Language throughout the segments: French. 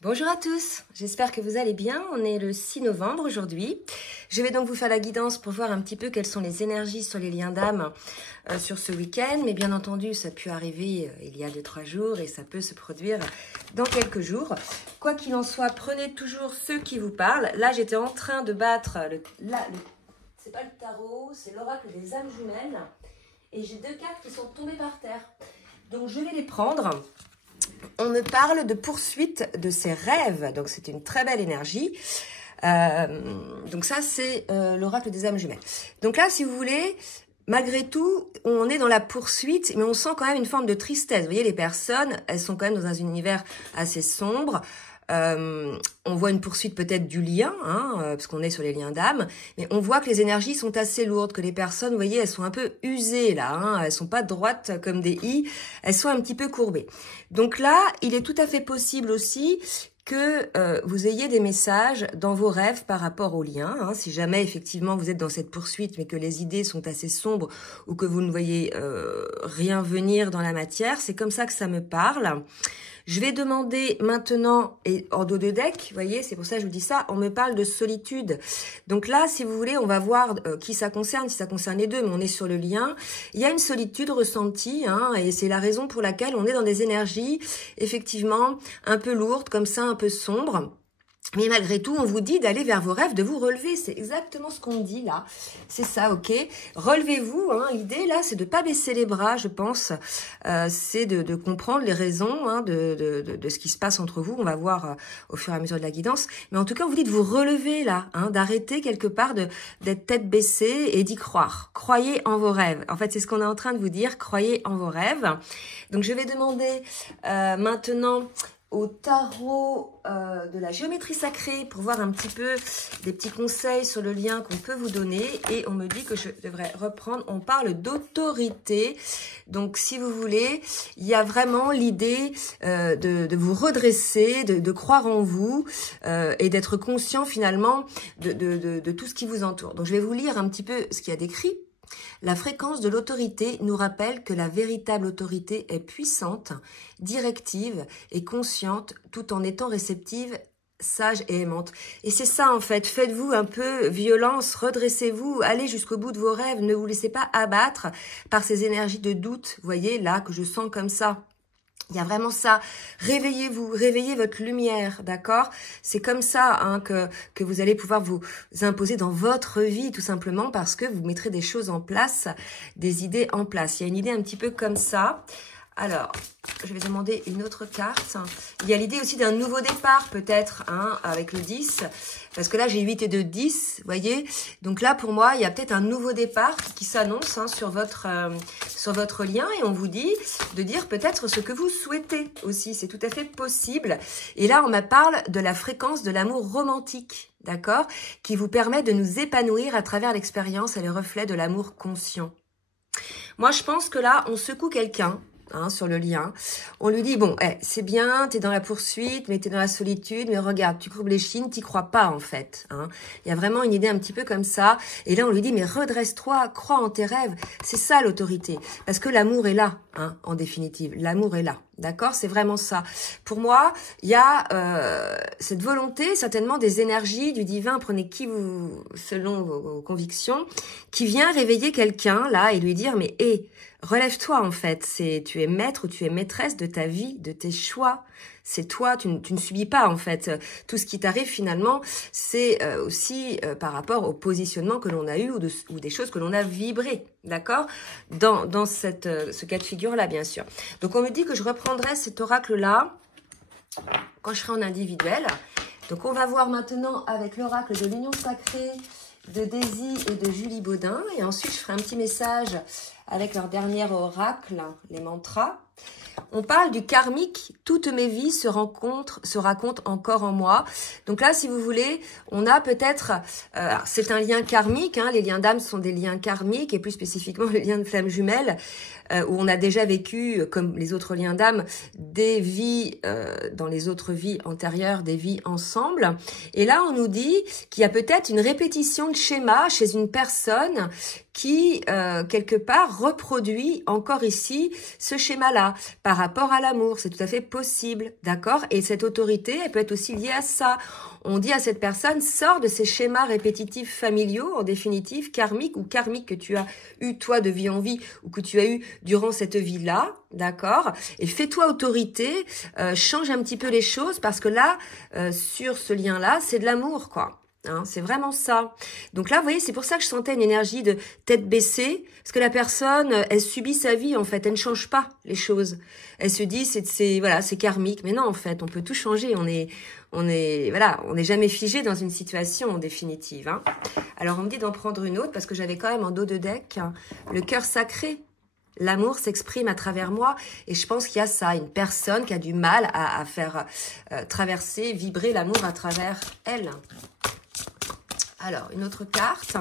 Bonjour à tous, j'espère que vous allez bien. On est le 6 novembre aujourd'hui. Je vais donc vous faire la guidance pour voir un petit peu quelles sont les énergies sur les liens d'âme sur ce week-end. Mais bien entendu, ça a pu arriver il y a 2-3 jours et ça peut se produire dans quelques jours. Quoi qu'il en soit, prenez toujours ceux qui vous parlent. Là, j'étais en train de battre c'est pas le tarot, c'est l'oracle des âmes jumelles. Et j'ai 2 cartes qui sont tombées par terre. Donc, je vais les prendre. On me parle de poursuite de ses rêves, donc c'est une très belle énergie. Donc ça, c'est l'oracle des âmes jumelles. Donc là, si vous voulez, malgré tout, on est dans la poursuite, mais on sent quand même une forme de tristesse. Vous voyez, les personnes, elles sont quand même dans un univers assez sombre. On voit une poursuite peut-être du lien, parce qu'on est sur les liens d'âme, mais on voit que les énergies sont assez lourdes, que les personnes, vous voyez, elles sont un peu usées là, elles sont pas droites comme des i, elles sont un petit peu courbées. Donc là, il est tout à fait possible aussi que vous ayez des messages dans vos rêves par rapport aux liens. Si jamais effectivement vous êtes dans cette poursuite, mais que les idées sont assez sombres ou que vous ne voyez rien venir dans la matière, c'est comme ça que ça me parle. Je vais demander maintenant, et en dos de deck, vous voyez, c'est pour ça que je vous dis ça, on me parle de solitude. Donc là, si vous voulez, on va voir qui ça concerne, si ça concerne les deux, mais on est sur le lien. Il y a une solitude ressentie, et c'est la raison pour laquelle on est dans des énergies, effectivement, un peu lourdes, comme ça, un peu sombres. Mais malgré tout, on vous dit d'aller vers vos rêves, de vous relever. C'est exactement ce qu'on me dit là. C'est ça, ok. Relevez-vous. L'idée là, c'est de pas baisser les bras, je pense. C'est de comprendre les raisons de ce qui se passe entre vous. On va voir au fur et à mesure de la guidance. Mais en tout cas, on vous dit de vous relever là, d'arrêter quelque part d'être tête baissée et d'y croire. Croyez en vos rêves. En fait, c'est ce qu'on est en train de vous dire. Croyez en vos rêves. Donc, je vais demander maintenant au tarot de la géométrie sacrée pour voir un petit peu des petits conseils sur le lien qu'on peut vous donner. Et on me dit que je devrais reprendre, on parle d'autorité. Donc si vous voulez, il y a vraiment l'idée de vous redresser, de croire en vous et d'être conscient finalement de tout ce qui vous entoure. Donc je vais vous lire un petit peu ce qu'il y a décrit. La fréquence de l'autorité nous rappelle que la véritable autorité est puissante, directive et consciente tout en étant réceptive, sage et aimante. Et c'est ça en fait, faites-vous un peu violence, redressez-vous, allez jusqu'au bout de vos rêves, ne vous laissez pas abattre par ces énergies de doute, vous voyez là que je sens comme ça. Il y a vraiment ça. Réveillez-vous, réveillez votre lumière, d'accord? C'est comme ça que vous allez pouvoir vous imposer dans votre vie, tout simplement parce que vous mettrez des choses en place, des idées en place. Il y a une idée un petit peu comme ça. Alors, je vais demander une autre carte. Il y a l'idée aussi d'un nouveau départ, peut-être, avec le 10. Parce que là, j'ai 8 et 2, 10, vous voyez. Donc là, pour moi, il y a peut-être un nouveau départ qui s'annonce sur votre lien. Et on vous dit de dire peut-être ce que vous souhaitez aussi. C'est tout à fait possible. Et là, on me parle de la fréquence de l'amour romantique, d'accord, qui vous permet de nous épanouir à travers l'expérience et le reflet de l'amour conscient. Moi, je pense que là, on secoue quelqu'un. Sur le lien. On lui dit, bon, c'est bien, t'es dans la poursuite, mais t'es dans la solitude, mais regarde, tu courbes les chines, t'y crois pas, en fait. Il y a vraiment une idée un petit peu comme ça. Et là, on lui dit, mais redresse-toi, crois en tes rêves. C'est ça, l'autorité. Parce que l'amour est là, en définitive. L'amour est là. D'accord? C'est vraiment ça. Pour moi, il y a cette volonté, certainement des énergies du divin, prenez qui vous, selon vos convictions, qui vient réveiller quelqu'un, là, et lui dire, mais relève-toi en fait, tu es maître ou tu es maîtresse de ta vie, de tes choix. C'est toi, tu ne subis pas en fait. Tout ce qui t'arrive finalement, c'est aussi par rapport au positionnement que l'on a eu ou des choses que l'on a vibrées, d'accord? Dans ce cas de figure-là, bien sûr. Donc on me dit que je reprendrai cet oracle-là quand je serai en individuel. Donc on va voir maintenant avec l'oracle de l'union sacrée de Daisy et de Julie Baudin. Et ensuite, je ferai un petit message avec leur dernier oracle, les mantras. On parle du karmique. Toutes mes vies se racontent encore en moi. Donc là, si vous voulez, on a peut-être... c'est un lien karmique. Les liens d'âme sont des liens karmiques. Et plus spécifiquement, le lien de flamme jumelle, où on a déjà vécu, comme les autres liens d'âme, des vies dans les autres vies antérieures, des vies ensemble. Et là, on nous dit qu'il y a peut-être une répétition de schéma chez une personne qui, quelque part, reproduit encore ici ce schéma-là par rapport à l'amour. C'est tout à fait possible, d'accord? Et cette autorité, elle peut être aussi liée à ça. On dit à cette personne, sors de ces schémas répétitifs familiaux, en définitive, karmiques ou karmiques que tu as eu, toi, de vie en vie, ou que tu as eu durant cette vie-là, d'accord? Et fais-toi autorité, change un petit peu les choses, parce que là, sur ce lien-là, c'est de l'amour, quoi. Hein, c'est vraiment ça. Donc là, vous voyez, c'est pour ça que je sentais une énergie de tête baissée, parce que la personne, elle subit sa vie, en fait, elle ne change pas les choses. Elle se dit, voilà, c'est karmique, mais non, en fait, on peut tout changer. On n'est jamais figé dans une situation en définitive. Hein. Alors, on me dit d'en prendre une autre, parce que j'avais quand même en dos de deck le cœur sacré. L'amour s'exprime à travers moi et je pense qu'il y a ça, une personne qui a du mal à faire traverser, vibrer l'amour à travers elle. Alors, une autre carte.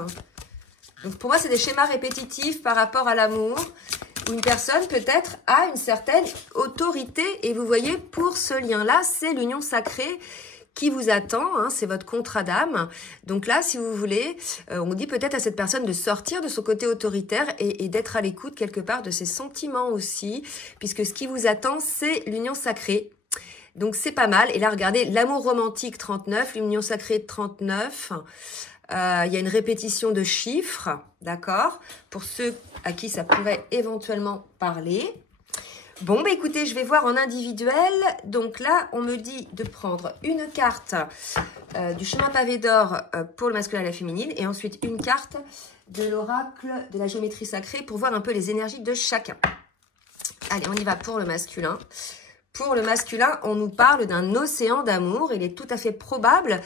Donc, pour moi, c'est des schémas répétitifs par rapport à l'amour, où une personne, peut-être, a une certaine autorité. Et vous voyez, pour ce lien-là, c'est l'union sacrée qui vous attend, hein, c'est votre contrat d'âme. Donc là, si vous voulez, on dit peut-être à cette personne de sortir de son côté autoritaire et d'être à l'écoute quelque part de ses sentiments aussi, puisque ce qui vous attend, c'est l'union sacrée. Donc c'est pas mal. Et là, regardez, l'amour romantique 39, l'union sacrée 39. Il y a une répétition de chiffres, d'accord? Pour ceux à qui ça pourrait éventuellement parler. Bon, bah écoutez, je vais voir en individuel. Donc là, on me dit de prendre une carte du chemin pavé d'or pour le masculin et la féminine. Et ensuite, une carte de l'oracle de la géométrie sacrée pour voir un peu les énergies de chacun. Allez, on y va pour le masculin. Pour le masculin, on nous parle d'un océan d'amour. Il est tout à fait probable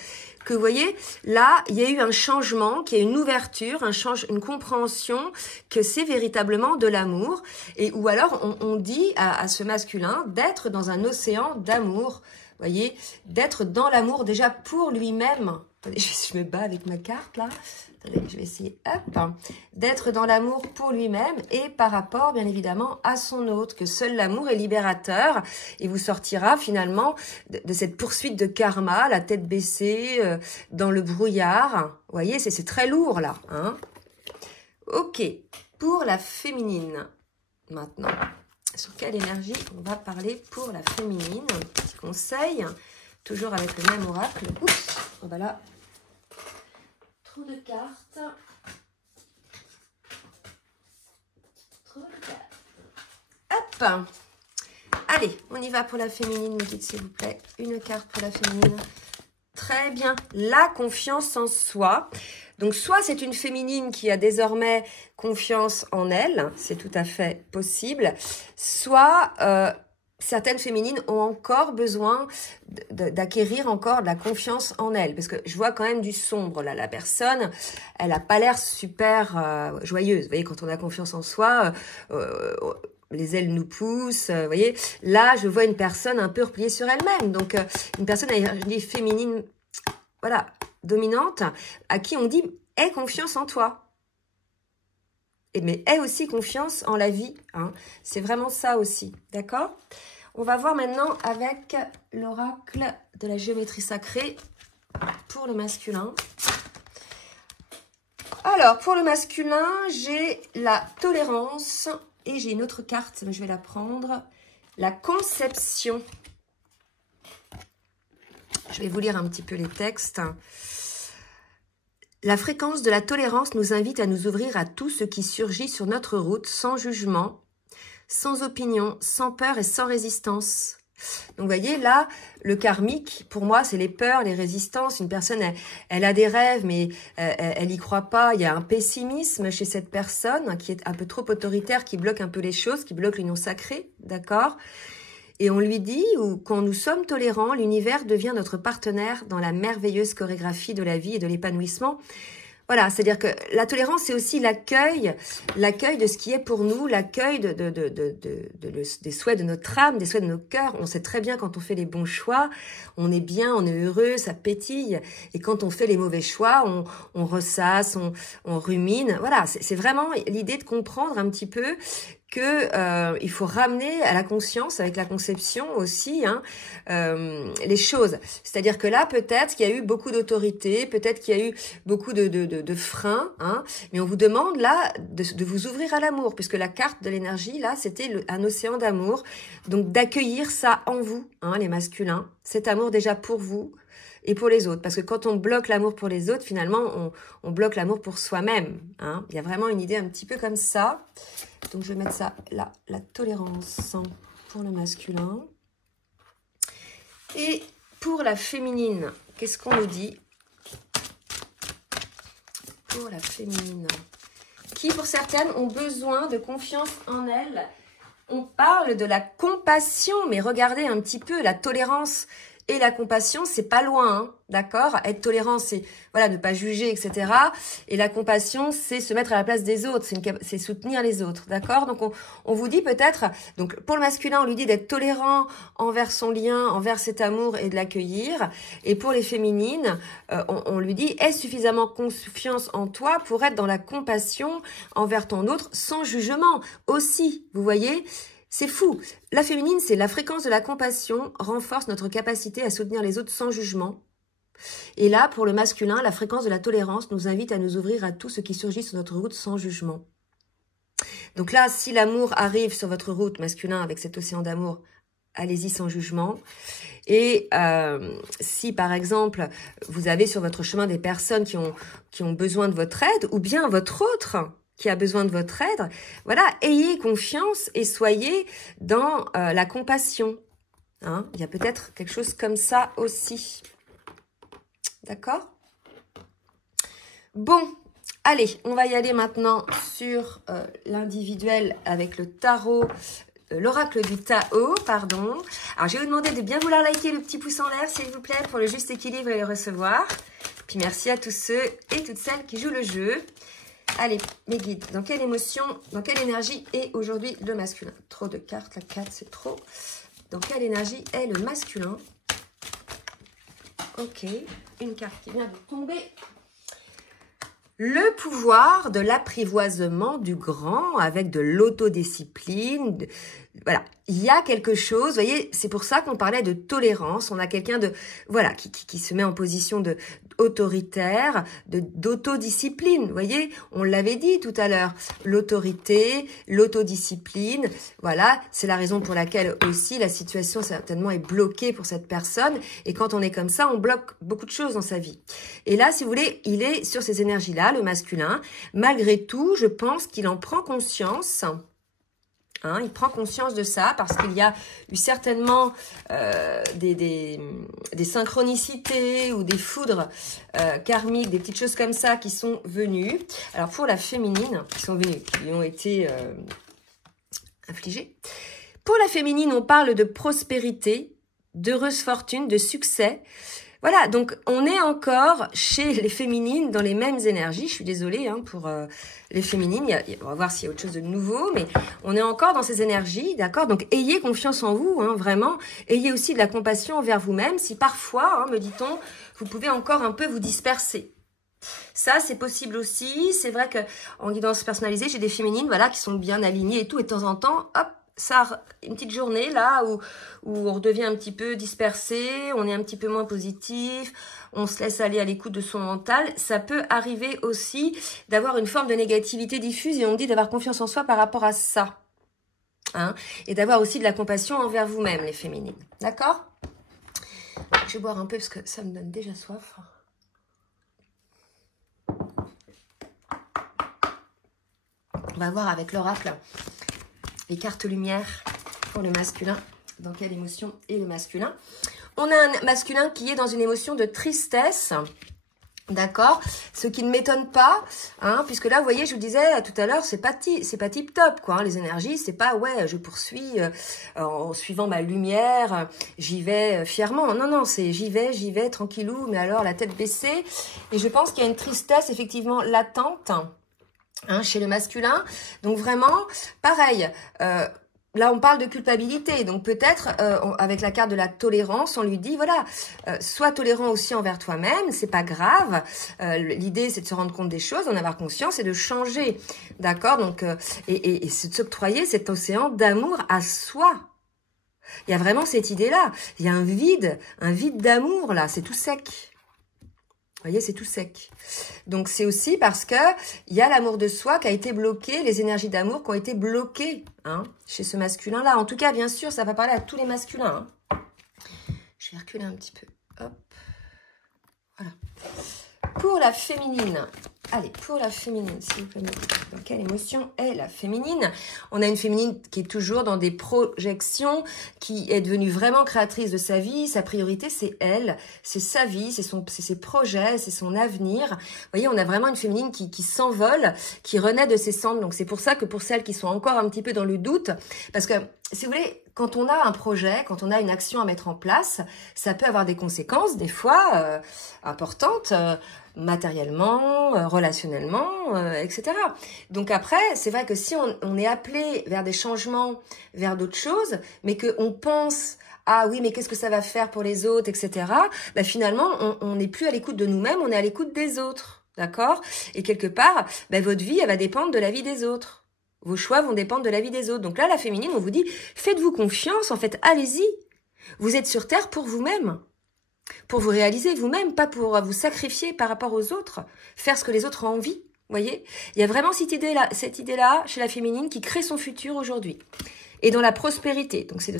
que, vous voyez, là, il y a eu un changement, qu'il y a une ouverture, une compréhension que c'est véritablement de l'amour. Et ou alors, on dit à ce masculin d'être dans un océan d'amour. Vous voyez, d'être dans l'amour déjà pour lui-même. Attendez, je me bats avec ma carte, là. Attendez, je vais essayer, hop, d'être dans l'amour pour lui-même et par rapport, bien évidemment, à son autre, que seul l'amour est libérateur et vous sortira finalement de cette poursuite de karma, la tête baissée, dans le brouillard. Vous voyez, c'est très lourd, là. Hein. Ok, pour la féminine, maintenant. Sur quelle énergie on va parler pour la féminine? Un petit conseil, toujours avec le même oracle. Oups, voilà. Trop de cartes. Trop de cartes. Hop. Allez, on y va pour la féminine, me dites s'il vous plaît. Une carte pour la féminine. Très bien. La confiance en soi. Donc, soit c'est une féminine qui a désormais confiance en elle, c'est tout à fait possible, soit certaines féminines ont encore besoin d'acquérir encore de la confiance en elle, parce que je vois quand même du sombre, là, la personne, elle n'a pas l'air super joyeuse, vous voyez, quand on a confiance en soi, les ailes nous poussent, vous voyez, là, je vois une personne un peu repliée sur elle-même, donc une personne à énergie féminine, voilà, dominante, à qui on dit « aie confiance en toi ». Mais aie aussi confiance en la vie. Hein. C'est vraiment ça aussi. D'accord? On va voir maintenant avec l'oracle de la géométrie sacrée pour le masculin. Alors, pour le masculin, j'ai la tolérance et j'ai une autre carte, mais je vais la prendre. La conception. Je vais vous lire un petit peu les textes. La fréquence de la tolérance nous invite à nous ouvrir à tout ce qui surgit sur notre route, sans jugement, sans opinion, sans peur et sans résistance. Donc, vous voyez, là, le karmique, pour moi, c'est les peurs, les résistances. Une personne, elle a des rêves, mais elle n'y croit pas. Il y a un pessimisme chez cette personne qui est un peu trop autoritaire, qui bloque un peu les choses, qui bloque l'union sacrée, d'accord ? Et on lui dit, ou quand nous sommes tolérants, l'univers devient notre partenaire dans la merveilleuse chorégraphie de la vie et de l'épanouissement. Voilà, c'est-à-dire que la tolérance, c'est aussi l'accueil de ce qui est pour nous, l'accueil des souhaits de notre âme, des souhaits de nos cœurs. On sait très bien quand on fait les bons choix, on est bien, on est heureux, ça pétille. Et quand on fait les mauvais choix, on ressasse, on rumine. Voilà, c'est vraiment l'idée de comprendre un petit peu que il faut ramener à la conscience, avec la conception aussi, hein, les choses. C'est-à-dire que là, peut-être qu'il y a eu beaucoup d'autorité, peut-être qu'il y a eu beaucoup de freins, hein, mais on vous demande là de vous ouvrir à l'amour, puisque la carte de l'énergie, là, c'était un océan d'amour. Donc d'accueillir ça en vous, hein, les masculins, cet amour déjà pour vous et pour les autres. Parce que quand on bloque l'amour pour les autres, finalement, on bloque l'amour pour soi-même. Hein. Il y a vraiment une idée un petit peu comme ça. Donc, je vais mettre ça là, la tolérance pour le masculin. Et pour la féminine, qu'est-ce qu'on nous dit? Pour la féminine, qui pour certaines ont besoin de confiance en elles. On parle de la compassion, mais regardez un petit peu la tolérance et la compassion, c'est pas loin, hein, d'accord? Être tolérant, c'est voilà, ne pas juger, etc. Et la compassion, c'est se mettre à la place des autres, c'est soutenir les autres, d'accord? Donc on vous dit peut-être, donc pour le masculin, on lui dit d'être tolérant envers son lien, envers cet amour et de l'accueillir. Et pour les féminines, on lui dit aie suffisamment confiance en toi pour être dans la compassion envers ton autre, sans jugement aussi. Vous voyez? C'est fou. La féminine, c'est la fréquence de la compassion renforce notre capacité à soutenir les autres sans jugement. Et là, pour le masculin, la fréquence de la tolérance nous invite à nous ouvrir à tout ce qui surgit sur notre route sans jugement. Donc là, si l'amour arrive sur votre route masculin avec cet océan d'amour, allez-y sans jugement. Et si, par exemple, vous avez sur votre chemin des personnes qui ont besoin de votre aide, ou bien votre autre qui a besoin de votre aide, voilà, ayez confiance et soyez dans la compassion. Hein, il y a peut-être quelque chose comme ça aussi. D'accord? Bon, allez, on va y aller maintenant sur l'individuel avec le tarot, l'oracle du Tao, pardon. Alors, je vais vous demander de bien vouloir liker le petit pouce en l'air, s'il vous plaît, pour le juste équilibre et le recevoir. Puis merci à tous ceux et toutes celles qui jouent le jeu. Allez, mes guides, dans quelle émotion, dans quelle énergie est aujourd'hui le masculin? Trop de cartes, la 4 c'est trop. Dans quelle énergie est le masculin? Ok, une carte qui vient de tomber. Le pouvoir de l'apprivoisement du grand avec de l'autodiscipline. Voilà, il y a quelque chose, vous voyez, c'est pour ça qu'on parlait de tolérance. On a quelqu'un de, voilà, qui se met en position de autoritaire, d'autodiscipline. Vous voyez, on l'avait dit tout à l'heure, l'autorité, l'autodiscipline. Voilà, c'est la raison pour laquelle aussi la situation certainement est bloquée pour cette personne. Et quand on est comme ça, on bloque beaucoup de choses dans sa vie. Et là, si vous voulez, il est sur ces énergies-là, le masculin. Malgré tout, je pense qu'il en prend conscience. Hein, il prend conscience de ça parce qu'il y a eu certainement des synchronicités ou des foudres karmiques, des petites choses comme ça qui sont venues. Alors pour la féminine, qui sont venues, qui ont été infligées. Pour la féminine, on parle de prospérité, d'heureuse fortune, de succès. Voilà, donc on est encore chez les féminines dans les mêmes énergies. Je suis désolée hein, pour les féminines. On va voir s'il y a autre chose de nouveau, mais on est encore dans ces énergies, d'accord? Donc ayez confiance en vous, hein, vraiment. Ayez aussi de la compassion envers vous-même. Si parfois, hein, me dit-on, vous pouvez encore un peu vous disperser. Ça, c'est possible aussi. C'est vrai que en guidance personnalisée, j'ai des féminines, voilà, qui sont bien alignées et tout. Et de temps en temps, hop, ça, une petite journée là où on redevient un petit peu dispersé, on est un petit peu moins positif, on se laisse aller à l'écoute de son mental. Ça peut arriver aussi d'avoir une forme de négativité diffuse et on dit d'avoir confiance en soi par rapport à ça. Hein, et d'avoir aussi de la compassion envers vous-même, les féminines. D'accord? Je vais boire un peu parce que ça me donne déjà soif. On va voir avec l'oracle les cartes lumière pour le masculin. Dans quelle émotion est le masculin? On a un masculin qui est dans une émotion de tristesse. D'accord? Ce qui ne m'étonne pas, hein, puisque là, vous voyez, je vous disais tout à l'heure, c'est pas tip top, quoi. Hein, les énergies, c'est pas, ouais, je poursuis en suivant ma lumière, j'y vais fièrement. Non, non, c'est j'y vais, tranquillou, mais alors la tête baissée. Et je pense qu'il y a une tristesse, effectivement, latente. Hein, chez le masculin. Donc vraiment, pareil, là, on parle de culpabilité. Donc, peut-être, avec la carte de la tolérance, on lui dit, voilà, sois tolérant aussi envers toi-même. C'est pas grave. L'idée, c'est de se rendre compte des choses, d'en avoir conscience et de changer. D'accord? Donc, et c'est de s'octroyer cet océan d'amour à soi. Il y a vraiment cette idée-là. Il y a un vide d'amour, là. C'est tout sec. Vous voyez, c'est tout sec. Donc, c'est aussi parce que il y a l'amour de soi qui a été bloqué, les énergies d'amour qui ont été bloquées, hein, chez ce masculin-là. En tout cas, bien sûr, ça va parler à tous les masculins. Hein. Je vais reculer un petit peu. Hop. Voilà. Pour la féminine. Allez, pour la féminine, s'il vous plaît. Dans quelle émotion est la féminine? On a une féminine qui est toujours dans des projections, qui est devenue vraiment créatrice de sa vie. Sa priorité, c'est elle, c'est sa vie, c'est ses projets, c'est son avenir. Vous voyez, on a vraiment une féminine qui s'envole, qui renaît de ses cendres. Donc, c'est pour ça que pour celles qui sont encore un petit peu dans le doute, parce que, si vous voulez, quand on a un projet, quand on a une action à mettre en place, ça peut avoir des conséquences, des fois, importantes, matériellement, relationnellement, etc. Donc après, c'est vrai que si on est appelé vers des changements, vers d'autres choses, mais qu'on pense ah oui, mais qu'est-ce que ça va faire pour les autres, etc. Bah finalement, on n'est plus à l'écoute de nous-mêmes, on est à l'écoute des autres, d'accord? Et quelque part, bah, votre vie, elle va dépendre de la vie des autres. Vos choix vont dépendre de la vie des autres. Donc là, la féminine, on vous dit, faites-vous confiance, en fait, allez-y. Vous êtes sur Terre pour vous-même. Pour vous réaliser vous-même, pas pour vous sacrifier par rapport aux autres, faire ce que les autres ont envie, vous voyez. Il y a vraiment cette idée-là chez la féminine qui crée son futur aujourd'hui. Et dans la prospérité, donc c'est de...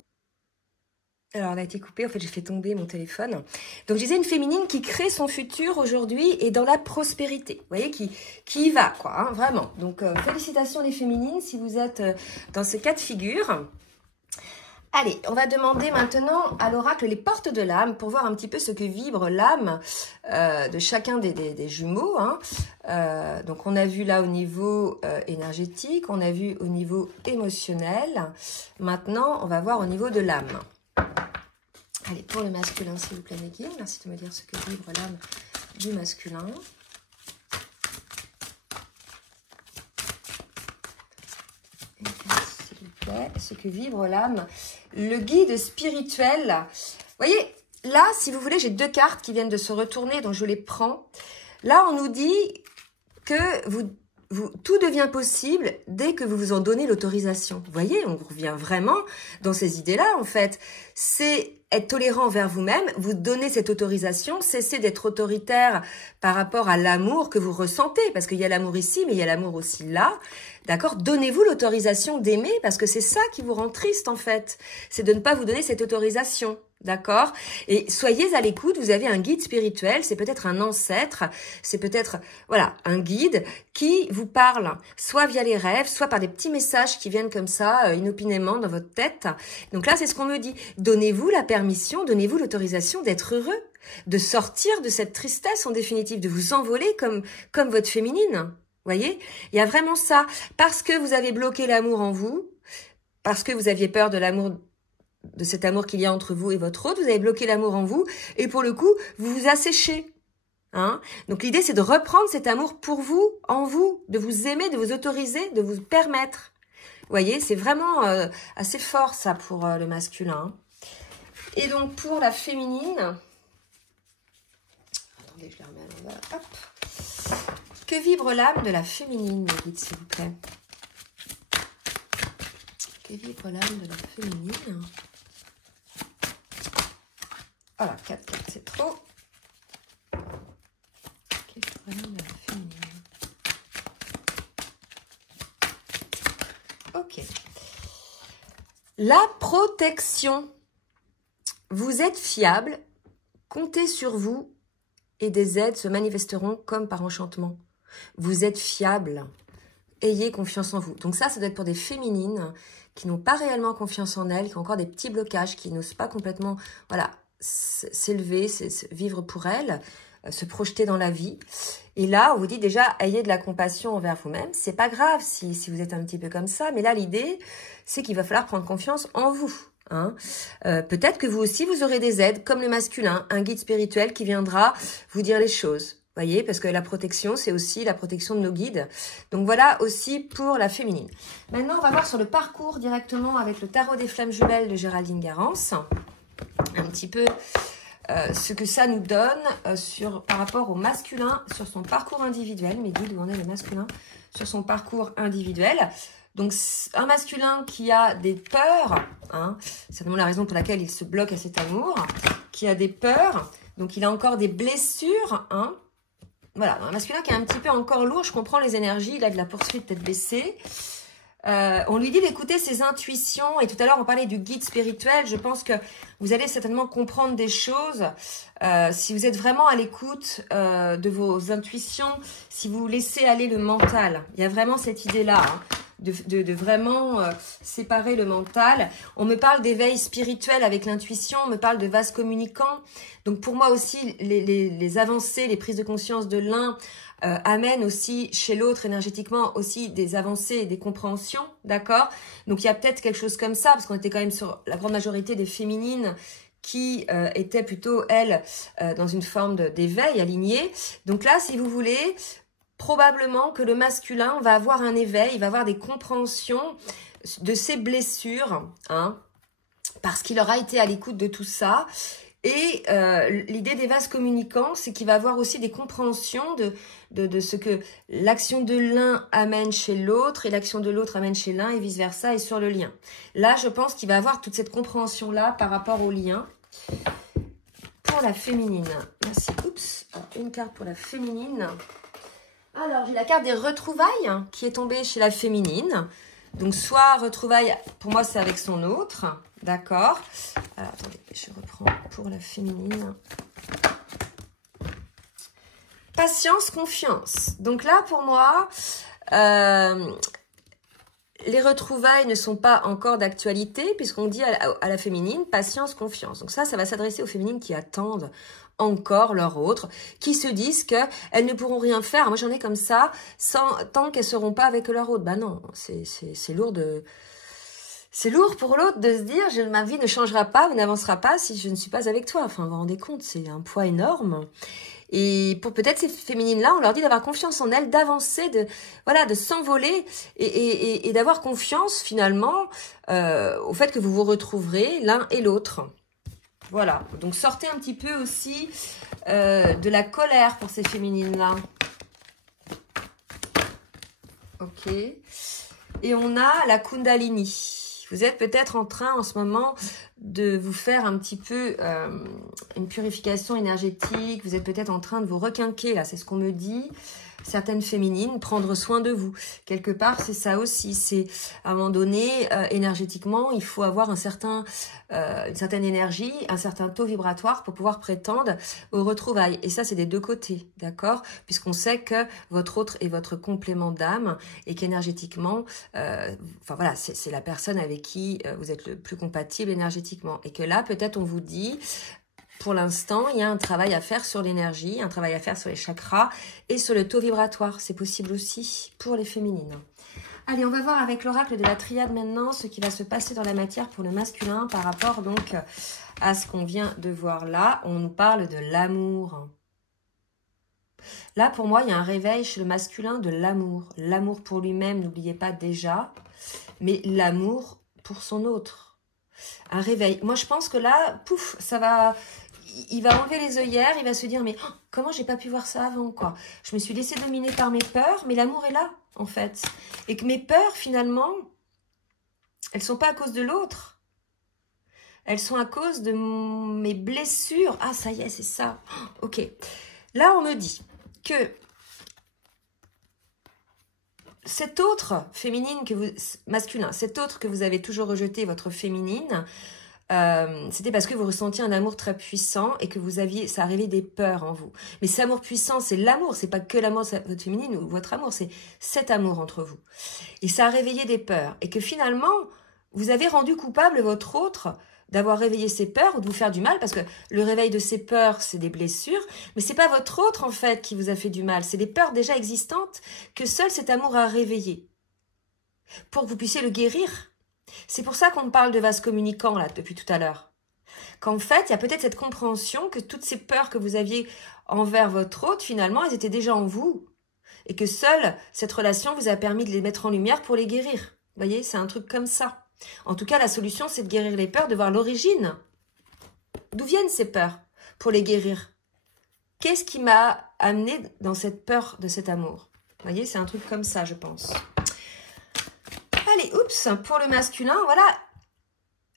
Alors, elle a été coupée, en fait, j'ai fait tomber mon téléphone. Donc, je disais une féminine qui crée son futur aujourd'hui et dans la prospérité, vous voyez, qui y va, quoi, hein, vraiment. Donc, félicitations les féminines si vous êtes dans ce cas de figure. Allez, on va demander maintenant à l'oracle les portes de l'âme pour voir un petit peu ce que vibre l'âme de chacun des jumeaux. Hein. Donc, on a vu là au niveau énergétique, on a vu au niveau émotionnel. Maintenant, on va voir au niveau de l'âme. Allez, pour le masculin, s'il vous plaît, Meggy, merci de me dire ce que vibre l'âme du masculin. S'il vous plaît, ce que vibre l'âme, le guide spirituel. Vous voyez, là, si vous voulez, j'ai deux cartes qui viennent de se retourner, donc je les prends. Là, on nous dit que tout devient possible dès que vous vous en donnez l'autorisation. Vous voyez, on revient vraiment dans ces idées-là, en fait. C'est être tolérant envers vous-même, vous donner cette autorisation, cesser d'être autoritaire par rapport à l'amour que vous ressentez, parce qu'il y a l'amour ici, mais il y a l'amour aussi là, d'accord? Donnez-vous l'autorisation d'aimer, parce que c'est ça qui vous rend triste, en fait. C'est de ne pas vous donner cette autorisation. D'accord? Et soyez à l'écoute, vous avez un guide spirituel, c'est peut-être un ancêtre, c'est peut-être, voilà, un guide qui vous parle, soit via les rêves, soit par des petits messages qui viennent comme ça, inopinément dans votre tête. Donc là, c'est ce qu'on me dit. Donnez-vous la permission, donnez-vous l'autorisation d'être heureux, de sortir de cette tristesse en définitive, de vous envoler comme votre féminine. Vous voyez? Il y a vraiment ça. Parce que vous avez bloqué l'amour en vous, parce que vous aviez peur de cet amour qu'il y a entre vous et votre autre, vous avez bloqué l'amour en vous, et pour le coup, vous vous asséchez. Hein? Donc l'idée, c'est de reprendre cet amour pour vous, en vous, de vous aimer, de vous autoriser, de vous permettre. Vous voyez, c'est vraiment assez fort ça pour le masculin. Et donc pour la féminine, attendez, je la remets à l'envers. Hop. Que vibre l'âme de la féminine, Guide, s'il vous plaît. Que vibre l'âme de la féminine. Voilà, 4 cartes, c'est trop. Que vibre l'âme de la féminine. Ok. La protection. Vous êtes fiable, comptez sur vous et des aides se manifesteront comme par enchantement. Vous êtes fiable, ayez confiance en vous. Donc ça doit être pour des féminines qui n'ont pas réellement confiance en elles, qui ont encore des petits blocages, qui n'osent pas complètement, voilà, s'élever, vivre pour elles, se projeter dans la vie. Et là, on vous dit déjà, ayez de la compassion envers vous-même. C'est pas grave si vous êtes un petit peu comme ça, mais là, l'idée, c'est qu'il va falloir prendre confiance en vous. Hein. Peut-être que vous aussi, vous aurez des aides, comme le masculin, un guide spirituel qui viendra vous dire les choses. Voyez, parce que la protection, c'est aussi la protection de nos guides. Donc voilà aussi pour la féminine. Maintenant, on va voir sur le parcours directement avec le tarot des flammes jumelles de Géraldine Garance. Un petit peu ce que ça nous donne par rapport au masculin sur son parcours individuel. Mes guides, où en est le masculin sur son parcours individuel. Donc, un masculin qui a des peurs, hein, c'est certainement la raison pour laquelle il se bloque à cet amour, qui a des peurs, donc il a encore des blessures, hein. Voilà, un masculin qui est un petit peu encore lourd, je comprends les énergies, il a de la poursuite tête baissée. On lui dit d'écouter ses intuitions, et tout à l'heure on parlait du guide spirituel, je pense que vous allez certainement comprendre des choses si vous êtes vraiment à l'écoute de vos intuitions, si vous laissez aller le mental. Il y a vraiment cette idée-là, hein, de vraiment séparer le mental. On me parle d'éveil spirituel avec l'intuition, on me parle de vase communicant. Donc pour moi aussi, les avancées, les prises de conscience de l'un amènent aussi chez l'autre énergétiquement aussi des avancées et des compréhensions, d'accord? Donc il y a peut-être quelque chose comme ça, parce qu'on était quand même sur la grande majorité des féminines qui étaient plutôt, elles, dans une forme d'éveil aligné. Donc là, si vous voulez, probablement que le masculin va avoir un éveil, il va avoir des compréhensions de ses blessures, hein, parce qu'il aura été à l'écoute de tout ça. Et l'idée des vases communicants, c'est qu'il va avoir aussi des compréhensions de ce que l'action de l'un amène chez l'autre et l'action de l'autre amène chez l'un et vice-versa et sur le lien. Là, je pense qu'il va avoir toute cette compréhension-là par rapport au lien. Pour la féminine, merci. Oups, une carte pour la féminine. Alors, j'ai la carte des retrouvailles hein, qui est tombée chez la féminine. Donc, soit retrouvailles, pour moi, c'est avec son autre. D'accord. Alors, attendez, je reprends pour la féminine. Patience, confiance. Donc là, pour moi, les retrouvailles ne sont pas encore d'actualité puisqu'on dit à la féminine, patience, confiance. Donc ça va s'adresser aux féminines qui attendent encore leur autre, qui se disent qu'elles ne pourront rien faire. Moi, j'en ai comme ça, tant qu'elles ne seront pas avec leur autre. Bah non, c'est lourd de... C'est lourd pour l'autre de se dire « ma vie ne changera pas ou n'avancera pas si je ne suis pas avec toi ». Enfin, vous vous rendez compte, c'est un poids énorme. Et pour peut-être ces féminines-là, on leur dit d'avoir confiance en elles, d'avancer, de s'envoler et d'avoir confiance finalement au fait que vous vous retrouverez l'un et l'autre. Voilà, donc sortez un petit peu aussi de la colère pour ces féminines-là. Ok. Et on a la Kundalini. Vous êtes peut-être en train en ce moment de vous faire un petit peu une purification énergétique. Vous êtes peut-être en train de vous requinquer, là, c'est ce qu'on me dit. Certaines féminines, prendre soin de vous. Quelque part, c'est ça aussi. C'est à un moment donné, énergétiquement, il faut avoir une certaine énergie, un certain taux vibratoire pour pouvoir prétendre aux retrouvailles. Et ça, c'est des deux côtés, d'accord? Puisqu'on sait que votre autre est votre complément d'âme et qu'énergétiquement, enfin voilà, c'est la personne avec qui vous êtes le plus compatible énergétiquement. Et que là, peut-être, on vous dit... Pour l'instant, il y a un travail à faire sur l'énergie, un travail à faire sur les chakras et sur le taux vibratoire. C'est possible aussi pour les féminines. Allez, on va voir avec l'oracle de la triade maintenant ce qui va se passer dans la matière pour le masculin par rapport donc à ce qu'on vient de voir là. On nous parle de l'amour. Là, pour moi, il y a un réveil chez le masculin de l'amour. L'amour pour lui-même, n'oubliez pas déjà, mais l'amour pour son autre. Un réveil. Moi, je pense que là, pouf, ça va... Il va enlever les œillères, il va se dire, mais oh, comment j'ai pas pu voir ça avant, quoi. Je me suis laissée dominer par mes peurs, mais l'amour est là, en fait. Et que mes peurs, finalement, elles sont pas à cause de l'autre. Elles sont à cause de mes blessures. Ah, ça y est, c'est ça. Oh, ok. Là, on me dit que cet autre féminine que vous... masculin, cet autre que vous avez toujours rejeté, votre féminine... c'était parce que vous ressentiez un amour très puissant et que ça a réveillé des peurs en vous. Mais cet amour puissant, c'est l'amour, c'est pas que l'amour de votre féminine ou votre amour, c'est cet amour entre vous. Et ça a réveillé des peurs. Et que finalement, vous avez rendu coupable votre autre d'avoir réveillé ses peurs ou de vous faire du mal, parce que le réveil de ses peurs, c'est des blessures, mais c'est pas votre autre, en fait, qui vous a fait du mal. C'est des peurs déjà existantes que seul cet amour a réveillées. Pour que vous puissiez le guérir. C'est pour ça qu'on parle de vase communicant, là, depuis tout à l'heure. qu'en fait, il y a peut-être cette compréhension que toutes ces peurs que vous aviez envers votre hôte, finalement, elles étaient déjà en vous. Et que seule cette relation vous a permis de les mettre en lumière pour les guérir. Vous voyez, c'est un truc comme ça. En tout cas, la solution, c'est de guérir les peurs, de voir l'origine. D'où viennent ces peurs pour les guérir? Qu'est-ce qui m'a amené dans cette peur de cet amour? Vous voyez, c'est un truc comme ça, je pense. Allez, oups, pour le masculin, voilà.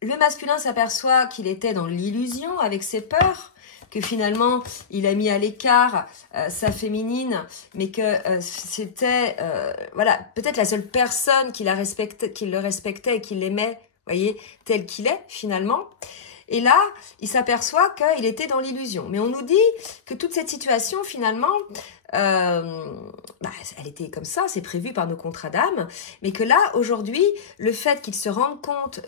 Le masculin s'aperçoit qu'il était dans l'illusion avec ses peurs, que finalement, il a mis à l'écart sa féminine, mais que c'était, voilà, peut-être la seule personne qui le respectait et qui l'aimait, voyez, tel qu'il est, finalement. Et là, il s'aperçoit qu'il était dans l'illusion. Mais on nous dit que toute cette situation, finalement, elle était comme ça, c'est prévu par nos contrats d'âme, mais que là, aujourd'hui, le fait qu'il se rende compte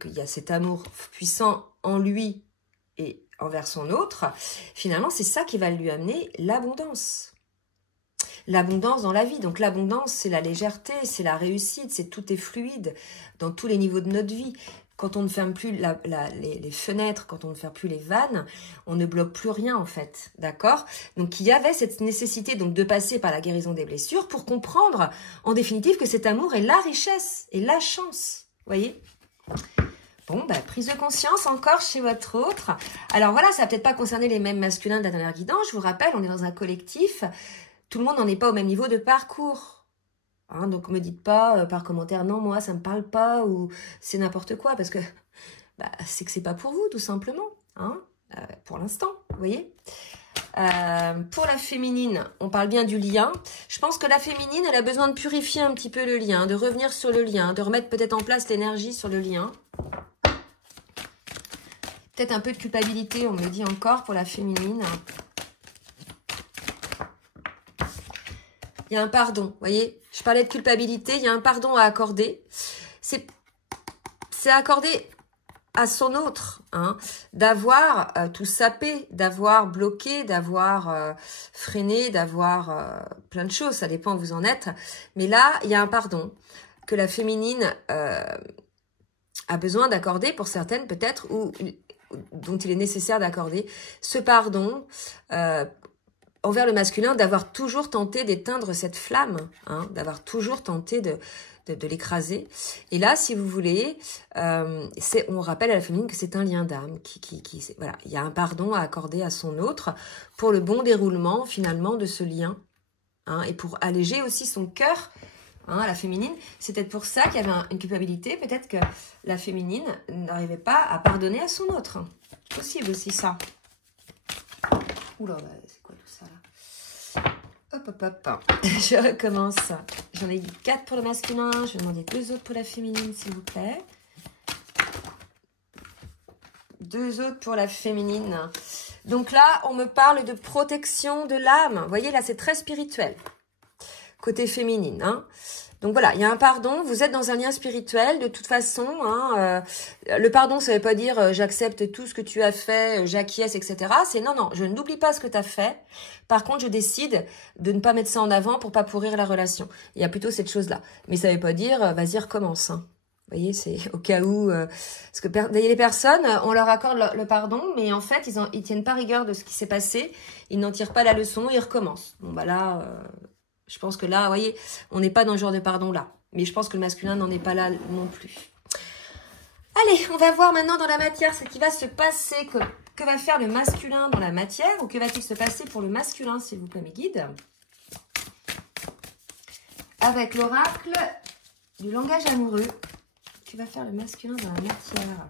qu'il y a cet amour puissant en lui et envers son autre, finalement, c'est ça qui va lui amener l'abondance. L'abondance dans la vie. Donc l'abondance, c'est la légèreté, c'est la réussite, c'est tout est fluide dans tous les niveaux de notre vie. Quand on ne ferme plus les fenêtres, quand on ne ferme plus les vannes, on ne bloque plus rien en fait, d'accord? Donc il y avait cette nécessité donc de passer par la guérison des blessures pour comprendre en définitive que cet amour est la richesse et la chance, voyez? Bon, prise de conscience encore chez votre autre. Alors voilà, ça va peut-être pas concerner les mêmes masculins de la dernière guidance, je vous rappelle, on est dans un collectif, tout le monde n'en est pas au même niveau de parcours. Hein, donc, me dites pas par commentaire, non, moi, ça me parle pas, ou c'est n'importe quoi, parce que c'est que c'est pas pour vous, tout simplement, hein, pour l'instant, vous voyez. Pour la féminine, on parle bien du lien. Je pense que la féminine, elle a besoin de purifier un petit peu le lien, de revenir sur le lien, de remettre peut-être en place l'énergie sur le lien. Peut-être un peu de culpabilité, on me le dit encore, pour la féminine. Il y a un pardon, vous voyez, je parlais de culpabilité, il y a un pardon à accorder. C'est accorder à son autre, hein, d'avoir tout sapé, d'avoir bloqué, d'avoir freiné, d'avoir plein de choses, ça dépend où vous en êtes. Mais là, il y a un pardon que la féminine a besoin d'accorder pour certaines peut-être, ou dont il est nécessaire d'accorder. Ce pardon envers le masculin, d'avoir toujours tenté d'éteindre cette flamme, hein, d'avoir toujours tenté de l'écraser. Et là, si vous voulez, on rappelle à la féminine que c'est un lien d'âme. Voilà, il y a un pardon à accorder à son autre pour le bon déroulement, finalement, de ce lien. Hein, et pour alléger aussi son cœur, hein, à la féminine. C'est peut-être pour ça qu'il y avait une culpabilité. Peut-être que la féminine n'arrivait pas à pardonner à son autre. C'est possible aussi, ça. Oula, c'est quoi tout ça là? Hop, hop, hop. Je recommence. J'en ai dit 4 pour le masculin. Je vais demander 2 autres pour la féminine, s'il vous plaît. 2 autres pour la féminine. Donc là, on me parle de protection de l'âme. Vous voyez, là, c'est très spirituel. Côté féminine, hein. Donc voilà, il y a un pardon, vous êtes dans un lien spirituel de toute façon. Hein, le pardon, ça ne veut pas dire j'accepte tout ce que tu as fait, j'acquiesce, etc. C'est non, non, je n'oublie pas ce que tu as fait. Par contre, je décide de ne pas mettre ça en avant pour pas pourrir la relation. Il y a plutôt cette chose-là. Mais ça ne veut pas dire vas-y, recommence. Hein. Vous voyez, c'est au cas où... parce que les personnes, on leur accorde le pardon, mais en fait, ils tiennent pas rigueur de ce qui s'est passé. Ils n'en tirent pas la leçon, ils recommencent. Bon, bah là... je pense que là, vous voyez, on n'est pas dans ce genre de pardon-là. Mais je pense que le masculin n'en est pas là non plus. Allez, on va voir maintenant dans la matière ce qui va se passer. Que va faire le masculin dans la matière? Ou que va-t-il se passer pour le masculin, s'il vous plaît, mes guides? Avec l'oracle du langage amoureux. Que va faire le masculin dans la matière?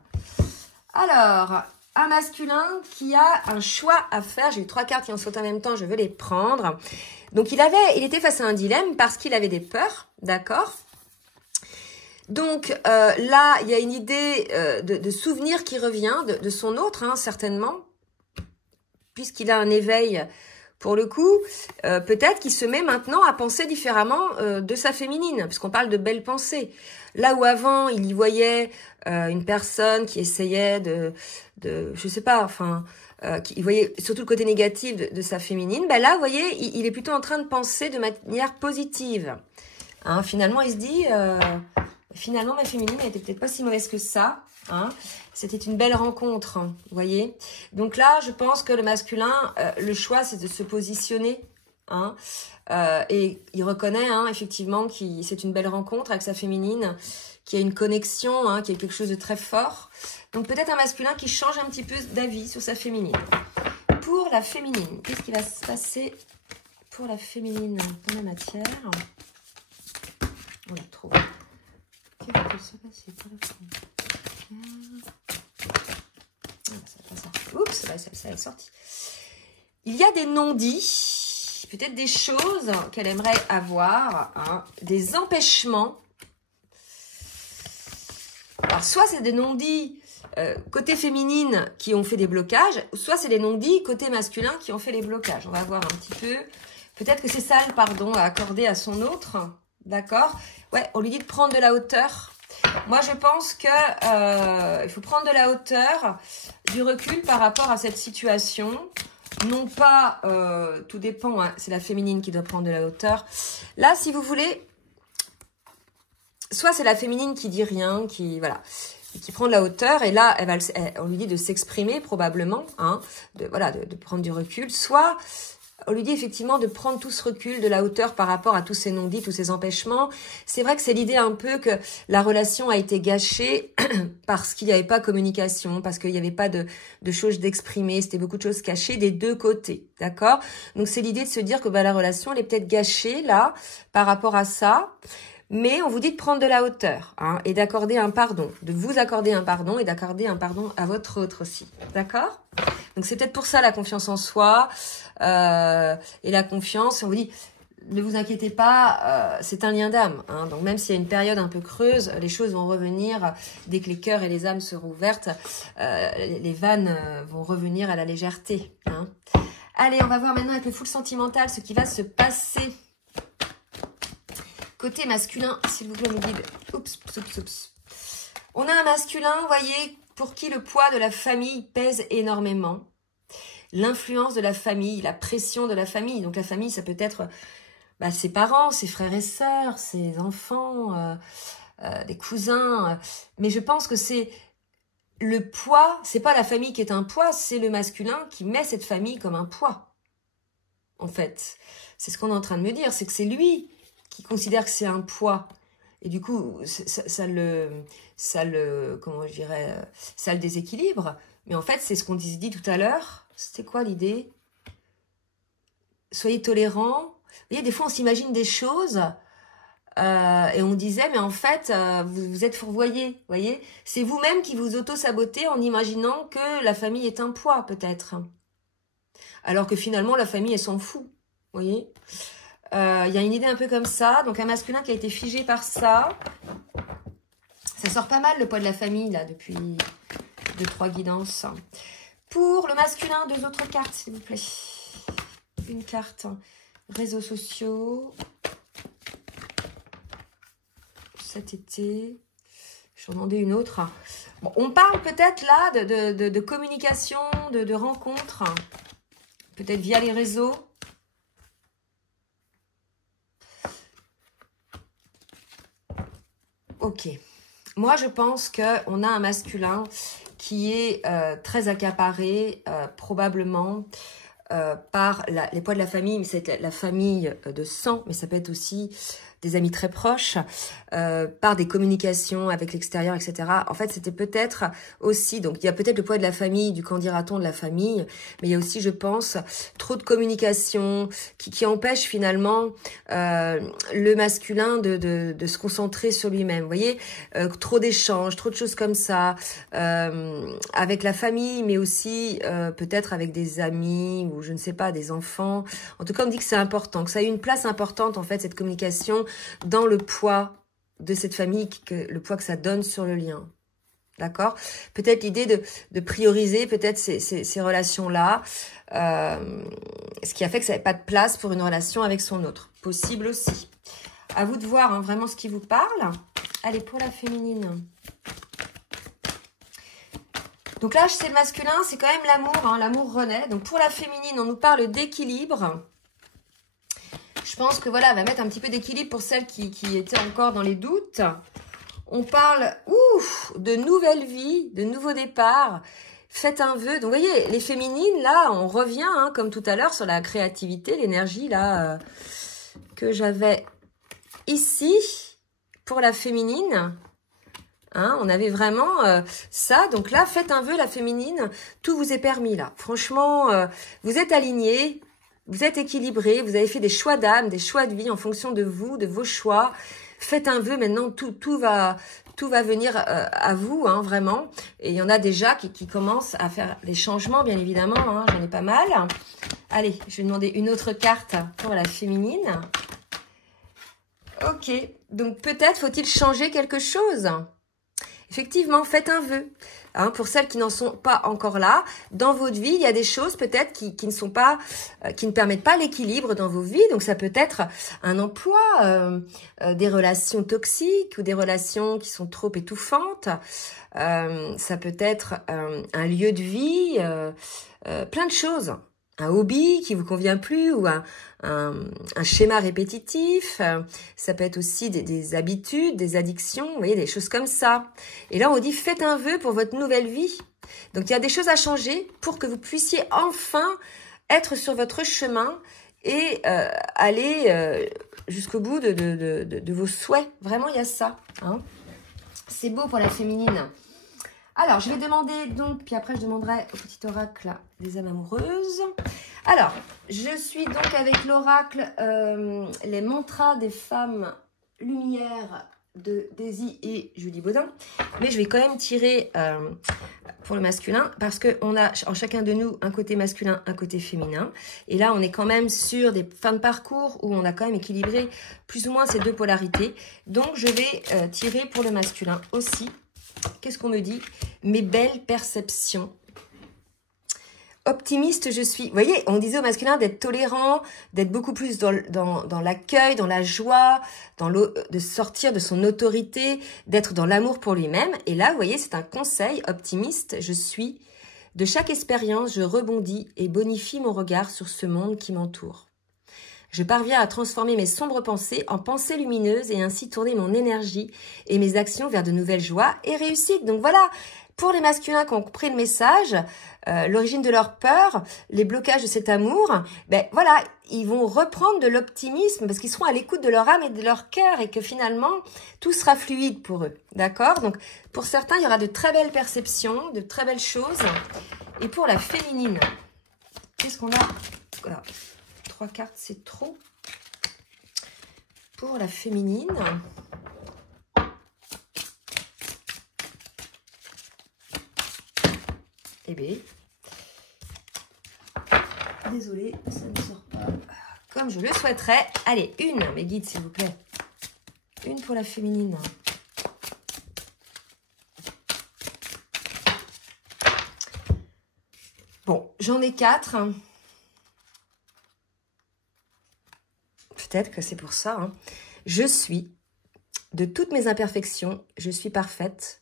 Alors... un masculin qui a un choix à faire. J'ai eu 3 cartes qui en sautent en même temps, je veux les prendre. Donc, il était face à un dilemme parce qu'il avait des peurs, d'accord? Donc, là, il y a une idée de souvenir qui revient de son autre, hein, certainement, puisqu'il a un éveil. Pour le coup, peut-être qu'il se met maintenant à penser différemment de sa féminine, puisqu'on parle de belles pensées. Là où avant, il y voyait une personne qui essayait je sais pas, enfin, il voyait surtout le côté négatif de sa féminine, ben là, vous voyez, il est plutôt en train de penser de manière positive. Hein, finalement, il se dit, Finalement, ma féminine, elle était peut-être pas si mauvaise que ça. Hein. C'était une belle rencontre, hein, vous voyez. Donc là, je pense que le masculin, le choix, c'est de se positionner. Hein, et il reconnaît hein, effectivement que c'est une belle rencontre avec sa féminine, qu'il y a une connexion, hein, qu'il y a quelque chose de très fort. Donc peut-être un masculin qui change un petit peu d'avis sur sa féminine. Pour la féminine, qu'est-ce qui va se passer pour la féminine dans la matière? On la trouve. Qu'est-ce qui va se passer pour la féminine? Oups, ça est sorti. Il y a des non-dits, peut-être des choses qu'elle aimerait avoir, hein, des empêchements. Alors, soit c'est des non-dits côté féminine qui ont fait des blocages, soit c'est des non-dits côté masculin qui ont fait les blocages. On va voir un petit peu. Peut-être que c'est ça le pardon à accorder à son autre. D'accord? Ouais, on lui dit de prendre de la hauteur. Moi, je pense que il faut prendre de la hauteur, du recul par rapport à cette situation. Non pas, tout dépend, hein, c'est la féminine qui doit prendre de la hauteur. Là, si vous voulez, soit c'est la féminine qui dit rien, qui prend de la hauteur, et là, on lui dit de s'exprimer probablement, hein, de prendre du recul, soit on lui dit effectivement de prendre tout ce recul, de la hauteur par rapport à tous ces non-dits, tous ces empêchements. C'est vrai que c'est l'idée un peu que la relation a été gâchée parce qu'il n'y avait pas communication, parce qu'il n'y avait pas de choses d'exprimer, c'était beaucoup de choses cachées des deux côtés, d'accord? Donc c'est l'idée de se dire que la relation, elle est peut-être gâchée là, par rapport à ça. Mais on vous dit de prendre de la hauteur hein, et d'accorder un pardon, de vous accorder un pardon et d'accorder un pardon à votre autre aussi. D'accord? Donc c'est peut-être pour ça la confiance en soi et la confiance. On vous dit, ne vous inquiétez pas, c'est un lien d'âme. Hein, donc même s'il y a une période un peu creuse, les choses vont revenir dès que les cœurs et les âmes seront ouvertes. Les vannes vont revenir à la légèreté. Hein. Allez, on va voir maintenant avec le full sentimental ce qui va se passer. Côté masculin, s'il vous plaît, mon guide. Oups. On a un masculin, vous voyez, pour qui le poids de la famille pèse énormément. L'influence de la famille, la pression de la famille. Donc la famille, ça peut être ses parents, ses frères et sœurs, ses enfants, des cousins. Mais je pense que c'est le poids, c'est pas la famille qui est un poids, c'est le masculin qui met cette famille comme un poids. En fait, c'est ce qu'on est en train de me dire, c'est que c'est lui qui considère que c'est un poids. Et du coup, ça le déséquilibre. Mais en fait, c'est ce qu'on dit tout à l'heure. C'était quoi l'idée? Soyez tolérants. Vous voyez, des fois, on s'imagine des choses et on disait, mais en fait, vous êtes fourvoyés. Vous voyez, c'est vous-même qui vous auto-sabotez en imaginant que la famille est un poids, peut-être. Alors que finalement, la famille, elle s'en fout. Vous voyez? Il y a une idée un peu comme ça. Donc, un masculin qui a été figé par ça. Ça sort pas mal, le poids de la famille, là, depuis 2-3 guidances. Pour le masculin, 2 autres cartes, s'il vous plaît. Une carte réseaux sociaux. Cet été. Je vais en demander une autre. Bon, on parle peut-être là de communication, de rencontres. Peut-être via les réseaux. Ok. Moi, je pense qu'on a un masculin qui est très accaparé, probablement, par les poids de la famille. Mais c'est la famille de sang, mais ça peut être aussi des amis très proches, par des communications avec l'extérieur, etc. En fait, c'était peut-être aussi, donc il y a peut-être le poids de la famille, du qu'en dira-t-on de la famille, mais il y a aussi, je pense, trop de communication qui empêche finalement le masculin de se concentrer sur lui-même. Vous voyez, trop d'échanges, trop de choses comme ça, avec la famille, mais aussi peut-être avec des amis ou je ne sais pas, des enfants. En tout cas, on me dit que c'est important, que ça a une place importante en fait, cette communication, dans le poids de cette famille, le poids que ça donne sur le lien. D'accord? Peut-être l'idée de prioriser peut-être ces relations-là, ce qui a fait que ça n'avait pas de place pour une relation avec son autre. Possible aussi. À vous de voir hein, vraiment ce qui vous parle. Allez, pour la féminine. Donc là, c'est le masculin, c'est quand même l'amour, hein, l'amour renaît. Donc pour la féminine, on nous parle d'équilibre. Je pense que voilà, elle va mettre un petit peu d'équilibre pour celles qui étaient encore dans les doutes. On parle de nouvelle vie, de nouveau départ. Faites un vœu. Donc, vous voyez, les féminines, là, on revient, hein, comme tout à l'heure, sur la créativité, l'énergie, là, que j'avais ici, pour la féminine. Hein, on avait vraiment ça. Donc là, faites un vœu, la féminine. Tout vous est permis, là. Franchement, vous êtes alignés, vous êtes équilibrés, vous avez fait des choix d'âme, des choix de vie en fonction de vous, de vos choix. Faites un vœu, maintenant, tout va venir à vous, hein, vraiment. Et il y en a déjà qui commencent à faire des changements, bien évidemment. Hein, j'en ai pas mal. Allez, je vais demander une autre carte pour la féminine. Ok, donc peut-être faut-il changer quelque chose. Effectivement, faites un vœu. Hein, pour celles qui n'en sont pas encore là, dans votre vie, il y a des choses peut-être qui ne sont pas, qui ne permettent pas l'équilibre dans vos vies. Donc ça peut être un emploi, des relations toxiques ou des relations qui sont trop étouffantes. Ça peut être un lieu de vie, plein de choses. Un hobby qui vous convient plus ou un schéma répétitif. Ça peut être aussi des habitudes, des addictions, vous voyez, des choses comme ça. Et là, on dit, faites un vœu pour votre nouvelle vie. Donc, il y a des choses à changer pour que vous puissiez enfin être sur votre chemin et aller jusqu'au bout de vos souhaits. Vraiment, il y a ça. Hein. C'est beau pour la féminine. Alors, je vais demander donc, puis après je demanderai au petit oracle des âmes amoureuses. Alors, je suis donc avec l'oracle les mantras des femmes lumière de Daisy et Julie Baudin. Mais je vais quand même tirer pour le masculin parce qu'on a en chacun de nous un côté masculin, un côté féminin. Et là, on est quand même sur des fins de parcours où on a quand même équilibré plus ou moins ces deux polarités. Donc, je vais tirer pour le masculin aussi. Qu'est-ce qu'on me dit? Mes belles perceptions. Optimiste, je suis. Vous voyez, on disait au masculin d'être tolérant, d'être beaucoup plus dans l'accueil, dans la joie, de sortir de son autorité, d'être dans l'amour pour lui-même. Et là, vous voyez, c'est un conseil. Optimiste, je suis. De chaque expérience, je rebondis et bonifie mon regard sur ce monde qui m'entoure. Je parviens à transformer mes sombres pensées en pensées lumineuses et ainsi tourner mon énergie et mes actions vers de nouvelles joies et réussites. Donc voilà, pour les masculins qui ont compris le message, l'origine de leur peur, les blocages de cet amour, ben voilà, ils vont reprendre de l'optimisme parce qu'ils seront à l'écoute de leur âme et de leur cœur et que finalement, tout sera fluide pour eux. D'accord? Donc, pour certains, il y aura de très belles perceptions, de très belles choses. Et pour la féminine, qu'est-ce qu'on a? Voilà. 3 cartes, c'est trop. Pour la féminine. Eh bien, désolée, ça ne sort pas comme je le souhaiterais. Allez, une, mes guides, s'il vous plaît. Une pour la féminine. Bon, j'en ai 4. Peut-être que c'est pour ça. Hein. Je suis, de toutes mes imperfections, je suis parfaite,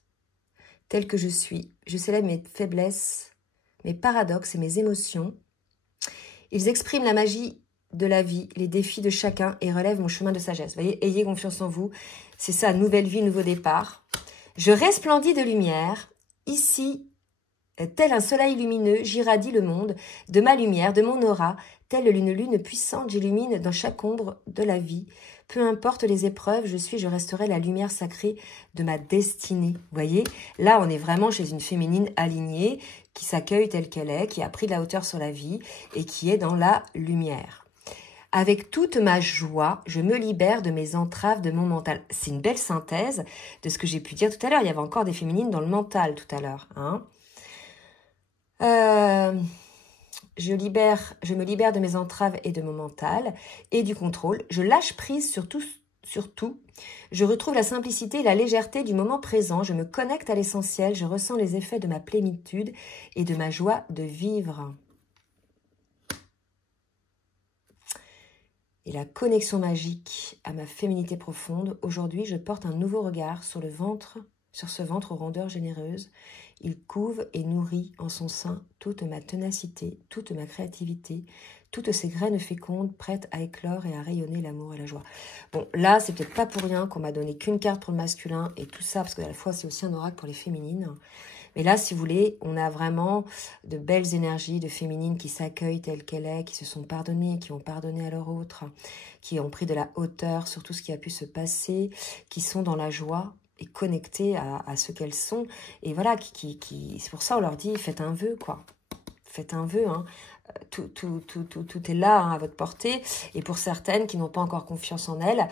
telle que je suis. Je célèbre mes faiblesses, mes paradoxes et mes émotions. Ils expriment la magie de la vie, les défis de chacun et relèvent mon chemin de sagesse. Vous voyez, ayez confiance en vous. C'est ça, nouvelle vie, nouveau départ. Je resplendis de lumière. Ici, tel un soleil lumineux, j'irradie le monde. De ma lumière, de mon aura, telle une lune puissante, j'illumine dans chaque ombre de la vie. Peu importe les épreuves, je resterai la lumière sacrée de ma destinée. Vous voyez, là, on est vraiment chez une féminine alignée, qui s'accueille telle qu'elle est, qui a pris de la hauteur sur la vie et qui est dans la lumière. Avec toute ma joie, je me libère de mes entraves, de mon mental. C'est une belle synthèse de ce que j'ai pu dire tout à l'heure. Il y avait encore des féminines dans le mental tout à l'heure. Hein. Je me libère de mes entraves et de mon mental et du contrôle. Je lâche prise sur tout. Je retrouve la simplicité et la légèreté du moment présent. Je me connecte à l'essentiel. Je ressens les effets de ma plénitude et de ma joie de vivre. Et la connexion magique à ma féminité profonde. Aujourd'hui, je porte un nouveau regard sur ce ventre aux rondeurs généreuses Il couve et nourrit en son sein toute ma ténacité, toute ma créativité, toutes ces graines fécondes prêtes à éclore et à rayonner l'amour et la joie. Bon, là, c'est peut-être pas pour rien qu'on m'a donné qu'une carte pour le masculin et tout ça, parce que à la fois, c'est aussi un oracle pour les féminines. Mais là, si vous voulez, on a vraiment de belles énergies de féminines qui s'accueillent telle qu'elle est, qui se sont pardonnées, qui ont pardonné à leur autre, qui ont pris de la hauteur sur tout ce qui a pu se passer, qui sont dans la joie et connectées à ce qu'elles sont. Et voilà, c'est pour ça on leur dit, faites un vœu, quoi. Faites un vœu, hein. Tout est là, hein, à votre portée. Et pour certaines qui n'ont pas encore confiance en elles,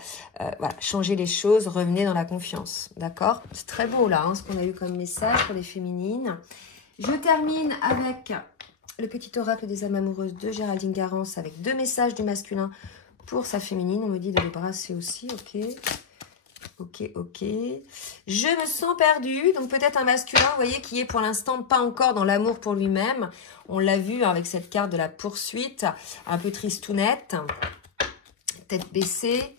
voilà, changez les choses, revenez dans la confiance. D'accord? C'est très beau là, hein, ce qu'on a eu comme message pour les féminines. Je termine avec le petit oracle des âmes amoureuses de Géraldine Garance avec 2 messages du masculin pour sa féminine. On me dit de les brasser aussi, ok. Ok. Je me sens perdue. Donc peut-être un masculin, vous voyez, qui est pour l'instant pas encore dans l'amour pour lui-même. On l'a vu avec cette carte de la poursuite, un peu tristounette, tête baissée.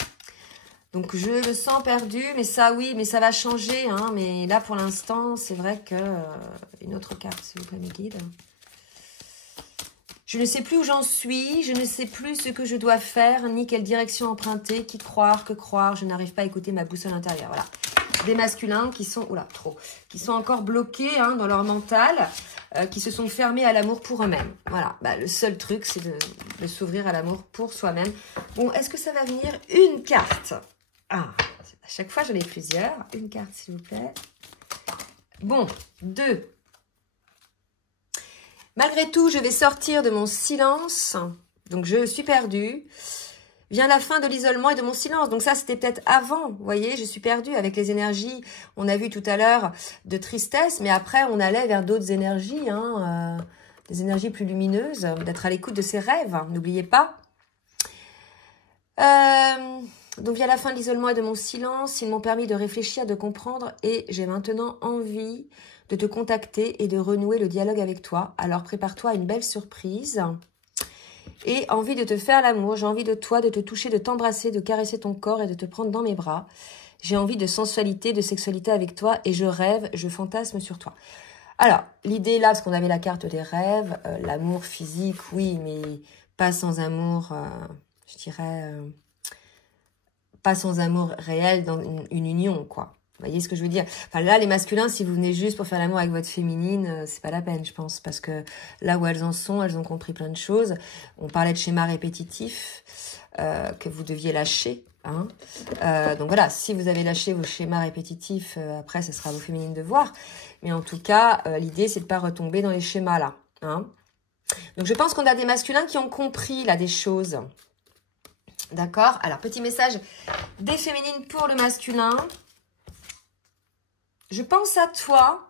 Donc je me sens perdue, mais ça oui, mais ça va changer. Hein, mais là pour l'instant, c'est vrai que... une autre carte, s'il vous plaît, mes guides. Je ne sais plus où j'en suis, je ne sais plus ce que je dois faire, ni quelle direction emprunter, qui croire, que croire, je n'arrive pas à écouter ma boussole intérieure. Voilà. Des masculins qui sont, qui sont encore bloqués, hein, dans leur mental, qui se sont fermés à l'amour pour eux-mêmes. Voilà, bah, le seul truc, c'est de s'ouvrir à l'amour pour soi-même. Bon, est-ce que ça va venir? Une carte. Ah, à chaque fois, j'en ai plusieurs. Une carte, s'il vous plaît. Bon, 2. Malgré tout, je vais sortir de mon silence. Donc, je suis perdue. Vient la fin de l'isolement et de mon silence. Donc ça, c'était peut-être avant. Vous voyez, je suis perdue avec les énergies. On a vu tout à l'heure de tristesse. Mais après, on allait vers d'autres énergies. Hein, des énergies plus lumineuses. D'être à l'écoute de ses rêves. Hein, n'oubliez pas. Donc, vient la fin de l'isolement et de mon silence. Ils m'ont permis de réfléchir, de comprendre. Et j'ai maintenant envie de te contacter et de renouer le dialogue avec toi. Alors, prépare-toi à une belle surprise. Et envie de te faire l'amour. J'ai envie de toi, de te toucher, de t'embrasser, de caresser ton corps et de te prendre dans mes bras. J'ai envie de sensualité, de sexualité avec toi. Et je rêve, je fantasme sur toi. Alors, l'idée là, parce qu'on avait la carte des rêves, l'amour physique, oui, mais pas sans amour, je dirais, pas sans amour réel dans une union, quoi. Vous voyez ce que je veux dire? Enfin, là, les masculins, si vous venez juste pour faire l'amour avec votre féminine, c'est pas la peine, je pense. Parce que là où elles en sont, elles ont compris plein de choses. On parlait de schémas répétitifs que vous deviez lâcher. Hein. Donc voilà, si vous avez lâché vos schémas répétitifs, après, ce sera à vos féminines de voir. Mais en tout cas, l'idée, c'est de pas retomber dans les schémas là. Hein. Donc je pense qu'on a des masculins qui ont compris là des choses. D'accord? Alors, petit message des féminines pour le masculin. Je pense à toi,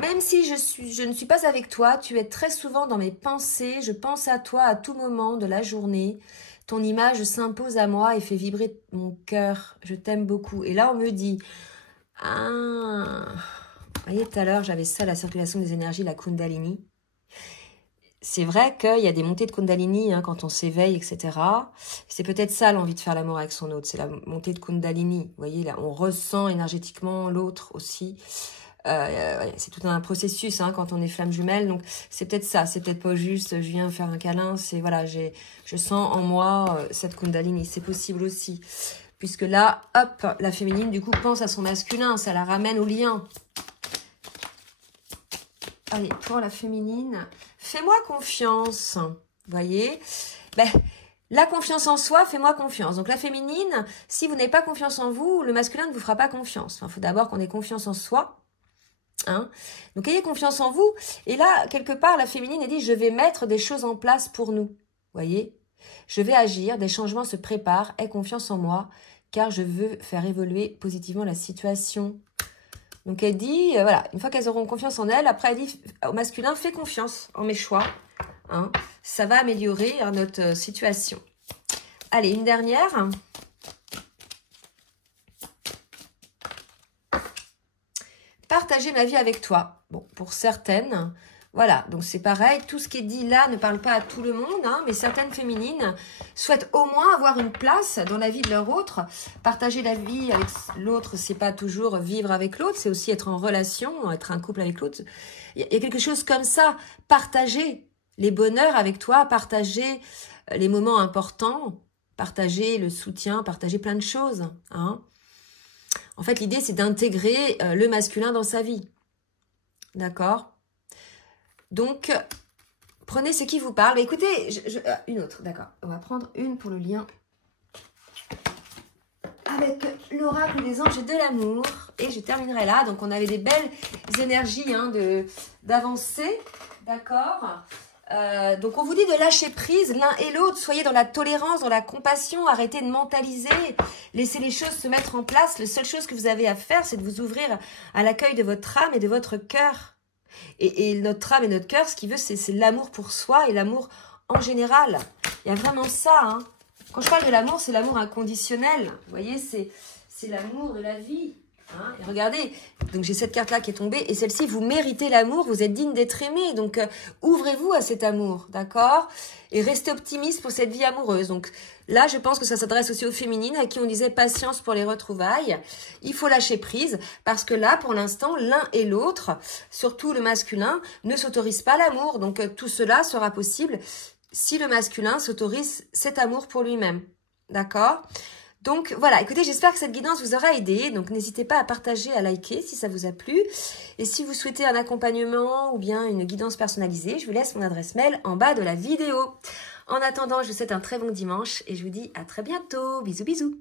même si je ne suis pas avec toi, tu es très souvent dans mes pensées, je pense à toi à tout moment de la journée. Ton image s'impose à moi et fait vibrer mon cœur, je t'aime beaucoup. Et là, on me dit, vous voyez, tout à l'heure, j'avais ça, la circulation des énergies, la Kundalini. C'est vrai qu'il y a des montées de Kundalini hein, quand on s'éveille, etc. C'est peut-être ça l'envie de faire l'amour avec son autre, c'est la montée de Kundalini. Vous voyez, là, on ressent énergétiquement l'autre aussi. C'est tout un processus hein, quand on est flamme jumelle. Donc, c'est peut-être ça. C'est peut-être pas juste, je viens faire un câlin. C'est voilà, je sens en moi cette Kundalini. C'est possible aussi. Puisque là, hop, la féminine, du coup, pense à son masculin. Ça la ramène au lien. Allez, pour la féminine, fais-moi confiance. Vous voyez, la confiance en soi, fais-moi confiance. Donc la féminine, si vous n'avez pas confiance en vous, le masculin ne vous fera pas confiance. Il faut d'abord qu'on ait confiance en soi. Hein. Donc ayez confiance en vous. Et là, quelque part, la féminine elle dit, je vais mettre des choses en place pour nous. Vous voyez, je vais agir, des changements se préparent, aie confiance en moi, car je veux faire évoluer positivement la situation. Donc, elle dit, voilà, une fois qu'elles auront confiance en elles, après, elle dit au masculin, fais confiance en mes choix. Hein, ça va améliorer notre situation. Allez, une dernière. Partager ma vie avec toi. Bon, pour certaines, Voilà, donc c'est pareil, tout ce qui est dit là ne parle pas à tout le monde, hein, mais certaines féminines souhaitent au moins avoir une place dans la vie de leur autre. Partager la vie avec l'autre, c'est pas toujours vivre avec l'autre, c'est aussi être en relation, être un couple avec l'autre. Il y a quelque chose comme ça, partager les bonheurs avec toi, partager les moments importants, partager le soutien, partager plein de choses. Hein. En fait, l'idée, c'est d'intégrer le masculin dans sa vie. D'accord ? Donc, prenez ce qui vous parle. Mais écoutez, une autre, d'accord. On va prendre une pour le lien avec l'oracle des anges et de l'amour. Et je terminerai là. Donc, on avait des belles énergies hein, d'avancer. D'accord. Donc, on vous dit de lâcher prise l'un et l'autre. Soyez dans la tolérance, dans la compassion. Arrêtez de mentaliser. Laissez les choses se mettre en place. La seule chose que vous avez à faire, c'est de vous ouvrir à l'accueil de votre âme et de votre cœur. Et notre âme et notre cœur, ce qu'il veut, c'est l'amour pour soi et l'amour en général. Il y a vraiment ça. Hein. Quand je parle de l'amour, c'est l'amour inconditionnel. Vous voyez, c'est l'amour de la vie. Hein. Et regardez, donc j'ai cette carte-là qui est tombée. Et celle-ci, vous méritez l'amour, vous êtes digne d'être aimé. Donc, ouvrez-vous à cet amour, d'accord? Et restez optimiste pour cette vie amoureuse. Donc, là, je pense que ça s'adresse aussi aux féminines à qui on disait patience pour les retrouvailles. Il faut lâcher prise parce que là, pour l'instant, l'un et l'autre, surtout le masculin, ne s'autorisent pas l'amour. Donc, tout cela sera possible si le masculin s'autorise cet amour pour lui-même. D'accord ? Donc, voilà. Écoutez, j'espère que cette guidance vous aura aidé. Donc, n'hésitez pas à partager, à liker si ça vous a plu. Et si vous souhaitez un accompagnement ou bien une guidance personnalisée, je vous laisse mon adresse mail en bas de la vidéo. En attendant, je vous souhaite un très bon dimanche et je vous dis à très bientôt. Bisous, bisous.